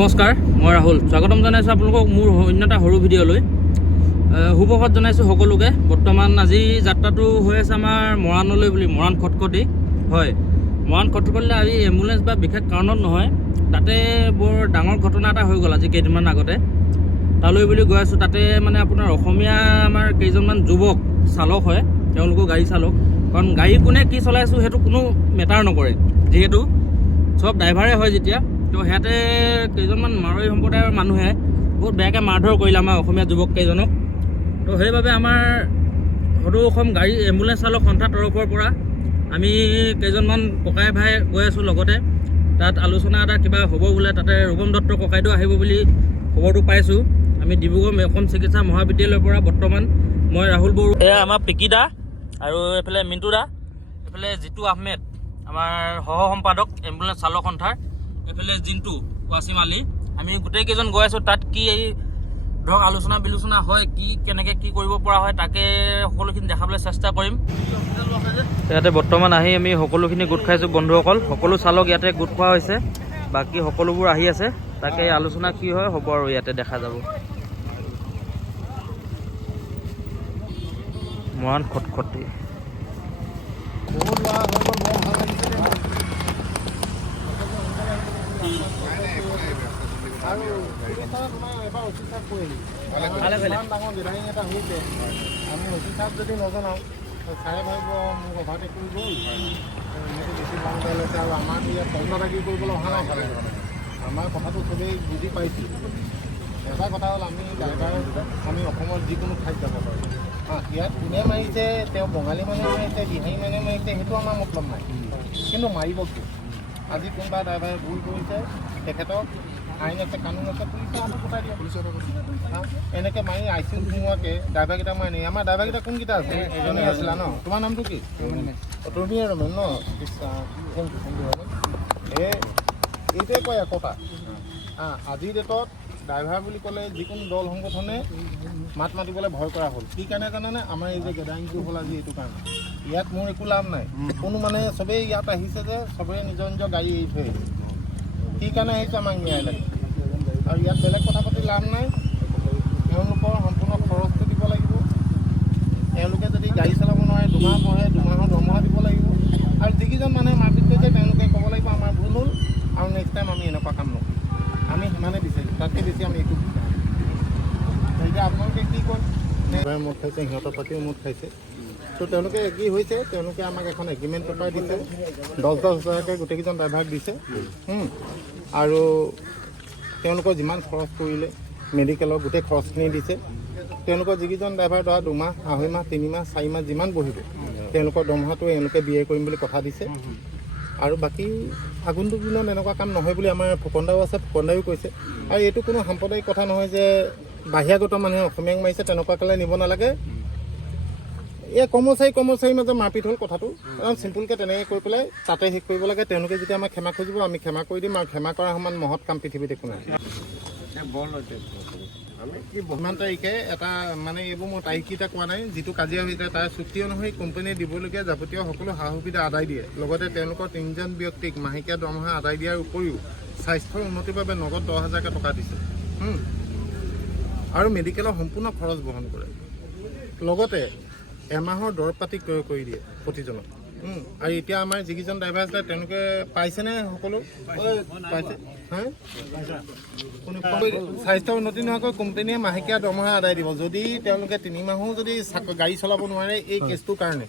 নমস্কাৰ, মই ৰাহুল। স্বাগতম জনাইছোঁ আপোনালোকক মোৰ অন্য এটা সৰু ভিডিঅ'লৈ। সুপ্ৰভাত জনাইছোঁ সকলোকে। বৰ্তমান আজি যাত্ৰাটো হৈ আছে আমাৰ মৰাণলৈ বুলি, মৰাণ খটখটি। হয়, মৰাণ খটখটিলৈ আজি এম্বুলেঞ্চ বা বিশেষ কাৰণত নহয়, তাতে বৰ ডাঙৰ ঘটনা এটা হৈ গ'ল আজি কেইদিনমান আগতে। তালৈ বুলি গৈ আছোঁ। তাতে মানে আপোনাৰ অসমীয়া আমাৰ কেইজনমান যুৱক চালক হয়, তেওঁলোকো গাড়ী চালক। কাৰণ গাড়ী কোনে কি চলাইছোঁ সেইটো কোনো মেটাৰ নকৰে, যিহেতু চব ড্ৰাইভাৰে হয় যেতিয়া। তো সিহঁতে কেইজনমান মাৰোৱাৰী সম্প্ৰদায়ৰ মানুহে বহুত বেয়াকৈ মাৰধৰ কৰিলে আমাৰ অসমীয়া যুৱক কেইজনক। তো সেইবাবে আমাৰ সদৌ অসম গাড়ী এম্বুলেঞ্চ চালক সন্থাৰ তৰফৰ পৰা আমি কেইজনমান ককাই ভাই গৈ আছোঁ। লগতে তাত আলোচনা এটা কিবা হ'ব বোলে, তাতে ৰূপম দত্ত ককাইদেউ আহিব বুলি খবৰটো পাইছোঁ। আমি ডিব্ৰুগড় অসম চিকিৎসা মহাবিদ্যালয়ৰ পৰা বৰ্তমান মই ৰাহুল বড়ো, এয়া আমাৰ পিকি দা, আৰু এইফালে মিণ্টু দা, এইফালে জিতু আহমেদ আমাৰ সহ সম্পাদক এম্বুলেঞ্চ চালক সন্থাৰ, এইফালে জিন্তু ৱাছিম আলী। আমি গোটেইকেইজন গৈ আছোঁ। তাত কি ধৰক আলোচনা বিলোচনা হয়, কি কেনেকৈ কি কৰিব পৰা হয়, তাকে সকলোখিনি দেখাবলৈ চেষ্টা কৰিম। ইয়াতে বৰ্তমান আহি আমি সকলোখিনি গোট খাইছোঁ বন্ধুসকল। সকলো চালক ইয়াতে গোট খোৱা হৈছে, বাকী সকলোবোৰ আহি আছে। তাকে আলোচনা কি হয় হ'ব আৰু ইয়াতে দেখা যাব। মৰাণ খটখটি আৰু এবাৰ অচিত চাপ কৰিলোঁ ডাঙৰ গেদাৰিং এটা হৈছে। আমি অচিত চাপ যদি নজনাওঁ, চাৰে ভাবিব মোক অভাৰটেক কৰি গ'ল, এনেকৈ বেছি দাম পাই লৈছে। আৰু আমাক ইয়াত তন্ন দাগি কৰিবলৈ অহা নাই ভালে। আমাৰ কথাটো চবেই বুজি পাইছোঁ। এটা কথা হ'ল, আমি ড্ৰাইভাৰ, আমি অসমৰ যিকোনো ঠাইত যাব পাৰোঁ। ইয়াত কোনে মাৰিছে, তেওঁ বঙালী মানুহে মাৰিছে, বিহাৰী মানুহে মাৰিছে, সেইটো আমাৰ মতলব নাই। কিন্তু মাৰিব কি? আজি কোনোবা ড্ৰাইভাৰে ভুল কৰিছে, তেখেতক আইন আছে, কানুন আছে, পুলিচে হাতত পঠাই দিয়ে। এনেকৈ মাৰি আই চি ইউত সোমোৱাকৈ ড্ৰাইভাৰকেইটা মাৰি নিয়ে। আমাৰ ড্ৰাইভাৰকেইটা কোনকেইটা আছে? এজনী আছিলা ন? তোমাৰ নামটো কি? তৰুণীয়ে ৰমেন ন? এইটোৱে কয় একতা। আজিৰ ডেটত ড্ৰাইভাৰ বুলি ক'লে যিকোনো দল সংগঠনে মাত মাতিবলৈ ভয় কৰা হ'ল। কি কাৰণে জানেনে? আমাৰ এই যে গেদাৰিংটো হ'ল আজি এইটো কাৰণে। ইয়াত মোৰ একো লাভ নাই। কোনো মানে চবেই ইয়াত আহিছে যে চবেই নিজৰ নিজৰ গাড়ী এৰি থৈ আহিছে। কি কাৰণে আহিছে আমাক ন্যায় লাগে। আৰু ইয়াত বেলেগ কথা পাতি লাভ নাই। তেওঁলোকৰ সম্পূৰ্ণ খৰচটো দিব লাগিব। তেওঁলোকে যদি গাড়ী চলাব নোৱাৰে, দুমাহ পঢ়ে, দুমাহৰ দৰমহা দিব লাগিব। আৰু যিকেইজন মানুহে মাৰপিট কৰিছে তেওঁলোকে ক'ব লাগিব আমাৰ ভুল হ'ল, আৰু নেক্সট টাইম আমি এনেকুৱা কাম নকৰোঁ। আমি সিমানেই বিচাৰিছোঁ, তাতকৈ বেছি আমি একো বিচাৰোঁ। এতিয়া আপোনালোকে কি কয়? মদ খাইছে, সিহঁতৰ পাতিও মদ খাইছে। তো তেওঁলোকে কি হৈছে, তেওঁলোকে আমাক এখন এগ্ৰিমেণ্ট পেপাৰ দিছে, 10,000 হাজাৰকৈ গোটেইকেইজন ড্ৰাইভাৰক দিছে। আৰু তেওঁলোকৰ যিমান খৰচ কৰিলে মেডিকেলৰ গোটেই খৰচখিনি দিছে। তেওঁলোকৰ যিকেইজন ড্ৰাইভাৰ ধৰা 2 মাহ, 2.5 মাহ, 3 মাহ, 4 মাহ যিমান বহিব, তেওঁলোকৰ দৰমহাটো এওঁলোকে বিয়ে কৰিম বুলি কথা দিছে। আৰু বাকী আগন্তুক দিনত এনেকুৱা কাম নহয় বুলি আমাৰ ফুকনদাও আছে, ফুকনদায়ো কৈছে। আৰু এইটো কোনো সাম্প্ৰদায়িক কথা নহয় যে বাহিৰাগত মানুহে অসমীয়াক মাৰিছে, তেনেকুৱা কালে নিব নালাগে। এই কৰ্মচাৰীৰ মাজত মাৰপিট হ'ল কথাটো, চিম্পুলকৈ তেনেকৈ কৰি পেলাই তাতে শেষ কৰিব লাগে। তেওঁলোকে যেতিয়া আমাক ক্ষমা খুজিব, আমি ক্ষমা কৰি দিম। আৰু ক্ষমা কৰাৰ সমান মহৎ কাম পৃথিৱীত একো নাই। ইমান তাৰিখে এটা মানে এইবোৰ মই তাৰিখকেইটা কোৱা নাই, যিটো কাজিয়া হৈছে তাৰ চুক্তি অনুসৰি কোম্পানীয়ে দিবলগীয়া যাৱতীয় সকলো সা সুবিধা আদায় দিয়ে। লগতে তেওঁলোকৰ 3জন ব্যক্তিক মাহেকীয়া দৰমহা আদায় দিয়াৰ উপৰিও স্বাস্থ্যৰ উন্নতিৰ বাবে নগদ 10,000কৈ টকা দিছে। আৰু মেডিকেলৰ সম্পূৰ্ণ খৰচ বহন কৰে। লগতে এমাহৰ দৰৱ পাতি ক্ৰয় কৰি দিয়ে প্ৰতিজনক। আৰু এতিয়া আমাৰ যিকেইজন ড্ৰাইভাৰ আছিলে তেওঁলোকে পাইছেনে? সকলো পাইছে। স্বাস্থ্য উন্নতি নোহোৱাকৈ কোম্পানীয়ে মাহেকীয়া দৰমহা আদায় দিব। যদি তেওঁলোকে 3 মাহো যদি গাড়ী চলাব নোৱাৰে এই কেছটোৰ কাৰণে,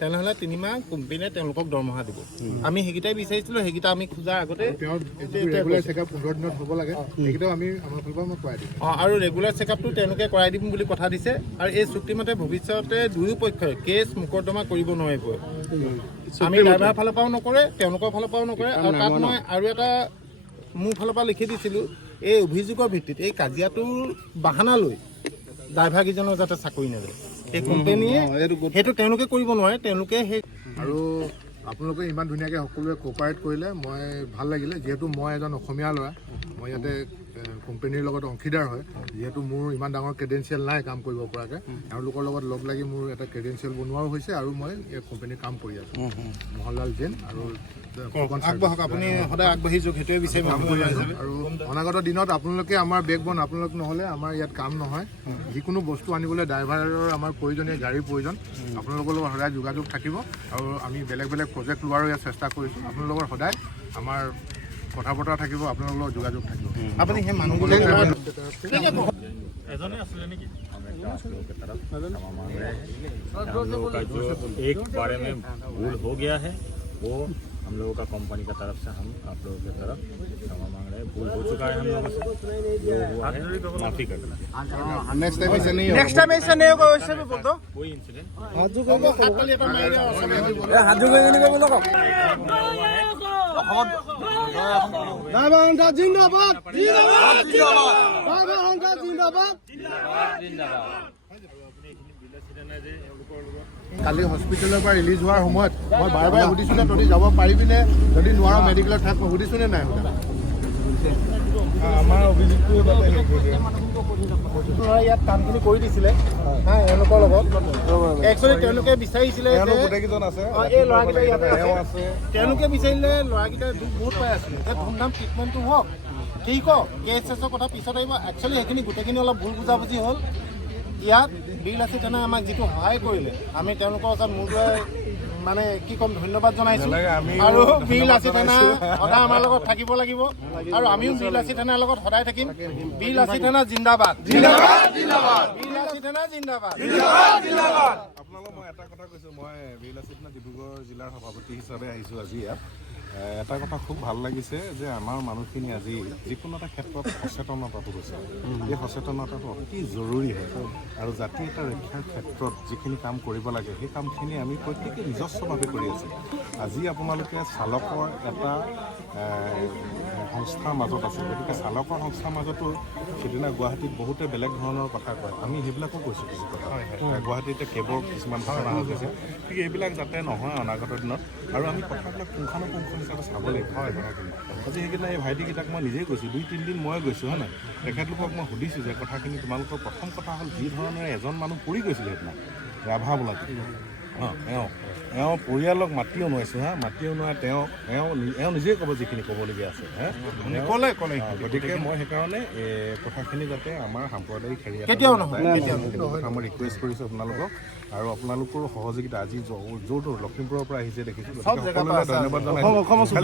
তেনেহ'লে 3 মাহ কোম্পানীয়ে তেওঁলোকক দৰমহা দিব। আমি সেইকেইটাই বিচাৰিছিলোঁ, সেইকেইটা আমি খোজাৰ আগতে আৰু ৰেগুলাৰ চেকআপটো তেওঁলোকে কৰাই দিম বুলি কথা দিছে। আৰু এই চুক্তিমতে ভৱিষ্যতে দুয়ো পক্ষই কেছ মোকৰ্দমা কৰিব নোৱাৰিব। আমি ড্ৰাইভাৰৰ ফালৰ পৰাও নকৰে, তেওঁলোকৰ ফালৰ পৰাও নকৰে। আৰু তাত মই আৰু এটা মোৰ ফালৰ পৰা লিখি দিছিলোঁ, এই অভিযোগৰ ভিত্তিত এই কাজিয়াটোৰ বাহানা লৈ ড্ৰাইভাৰকেইজনৰ যাতে চাকৰি নাযায়। এই কোম্পানীয়ে সেইটো তেওঁলোকে কৰিব নোৱাৰে। তেওঁলোকে সেই আৰু আপোনালোকে ইমান ধুনীয়াকৈ সকলোৱে কোঅপাৰেট কৰিলে, মই ভাল লাগিলে। যিহেতু মই এজন অসমীয়া ল'ৰা, মই ইয়াতে কোম্পানীৰ লগত অংশীদাৰ হয় যিহেতু মোৰ ইমান ডাঙৰ ক্ৰেডেঞ্চিয়েল নাই কাম কৰিব পৰাকৈ তেওঁলোকৰ লগত লগ লাগি মোৰ এটা ক্ৰেডেঞ্চিয়েল বনোৱাও হৈছে আৰু মই এই কোম্পানীৰ কাম কৰি আছোঁ মোহনলাল জৈন আৰু আগবাঢ়ক আপুনি সদায় আগবাঢ়ি যাওক সেইটোৱে বিচাৰি কাম কৰি আছোঁ আৰু অনাগত দিনত আপোনালোকে আমাৰ বেকবন আপোনালোক নহ'লে আমাৰ ইয়াত কাম নহয় যিকোনো বস্তু আনিবলৈ ড্ৰাইভাৰৰ আমাৰ প্ৰয়োজনীয় গাড়ীৰ প্ৰয়োজন আপোনালোকৰ লগত সদায় যোগাযোগ থাকিব আৰু আমি বেলেগ বেলেগ প্ৰজেক্ট লোৱাৰো ইয়াত চেষ্টা কৰিছোঁ আপোনালোকৰ সদায় আমাৰ কথা বতৰা থাকিব আপোনালোকৰ লগত যোগাযোগ থাকিব আপুনি সেই মানুহবিলাক हम लोगों का जो एक बारे में भूल हो गया है वो हम लोगों का कंपनी का तरफ से हम आप लोगों की तरफ क्षमा मांग रहे हैं भूल हो चुका है हम लोगों से जो हुआ है माफ़ी करना नेक्स्ट टाइम ऐसा नहीं होगा वैसे भी बोल दो कोई इंसिडेंट जिंदाबाद जिंदाबाद কালি হস্পিটেলৰ পৰা ৰিলিজ হোৱাৰ সময়ত মই বাৰে বাৰে সুধিছোঁ নে তহঁতি যাব পাৰিবিনে যদি নোৱাৰ মেডিকেলত থাক মই সুধিছোঁ নে নাই আমাৰ অভিযোগটো ইয়াত কামখিনি কৰি দিছিলে হা এওঁলোকৰ লগত একচুৱেলি তেওঁলোকে বিচাৰিছিলে এই ল'ৰাকেইটা ইয়াতে আছে তেওঁলোকে বিচাৰিলে ল'ৰাকেইটাই দুখ বহুত পাই আছিলে যে ধুমধাম ট্ৰিটমেণ্টটো হওক ঠিক হওক কেছ চেছৰ কথা পিছত আহিব একচুৱেলি সেইখিনি গোটেইখিনি অলপ ভুল বুজাবুজি হ'ল ইয়াত বিৰলাচি থানাই আমাক যিটো সহায় কৰিলে আমি তেওঁলোকৰ ওচৰত মূৰটোৱে মানে কি ক'ম ধন্যবাদ জনাইছোঁ আৰু বিৰলাচি থানা সদায় আমাৰ লগত থাকিব লাগিব আৰু আমিও বিৰলাচি থানাৰ লগত সদায় থাকিম বিৰলাচি থানা জিন্দাবাদ বিৰলাচি থানা জিন্দাবাদ আপোনালোকক মই এটা কথা কৈছোঁ মই বিৰলাচি থানা ডিব্ৰুগড় জিলাৰ সভাপতি হিচাপে আহিছোঁ আজি ইয়াত এটা কথা খুব ভাল লাগিছে যে আমাৰ মানুহখিনি আজি যিকোনো এটা ক্ষেত্ৰত সচেতনতাটো হৈছে এই সচেতনতাটো অতি জৰুৰী হয় আৰু জাতি এটা ৰক্ষাৰ ক্ষেত্ৰত যিখিনি কাম কৰিব লাগে সেই কামখিনি আমি প্ৰত্যেকে নিজস্বভাৱে কৰি আছোঁ আজি আপোনালোকে চালকৰ এটা সংস্থাৰ মাজত আছে গতিকে চালকৰ সংস্থাৰ মাজতো সেইদিনা গুৱাহাটীত বহুতে বেলেগ ধৰণৰ কথা কয় আমি সেইবিলাকো কৈছোঁ কিছু কথা গুৱাহাটীতে কেবৰ কিছুমান ঘটনা হৈ গৈছে ঠিক এইবিলাক যাতে নহয় অনাগত দিনত আৰু আমি কথাবিলাক পুংখানুপুংখ হিচাপে চাব লাগিব হয় কথাখিনি আজি সেইকেইটা এই ভাইটিকেইটাক মই নিজেই গৈছোঁ 2-3 দিন মই গৈছোঁ হয় নাই তেখেতলোকক মই সুধিছোঁ যে কথাখিনি তোমালোকৰ প্ৰথম কথা হ'ল যি ধৰণেৰে এজন মানুহ পৰি গৈছিলে সেইদিনা ৰাভা বোলাটো এওঁ পৰিয়ালক মাতি অনোৱাইছোঁ হা মাতি অনোৱাই এওঁ নিজেই ক'ব যিখিনি ক'বলগীয়া আছে ক'লে গতিকে মই সেইকাৰণে কথাখিনি যাতে আমাৰ সাম্প্ৰদায়িক হেৰি মই ৰিকুৱেষ্ট কৰিছোঁ আপোনালোকক আৰু আপোনালোকৰ সহযোগিতা আজি য'ত লখিমপুৰৰ পৰা আহিছে দেখিছোঁ সকলোলৈ ধন্যবাদ জনাইছোঁ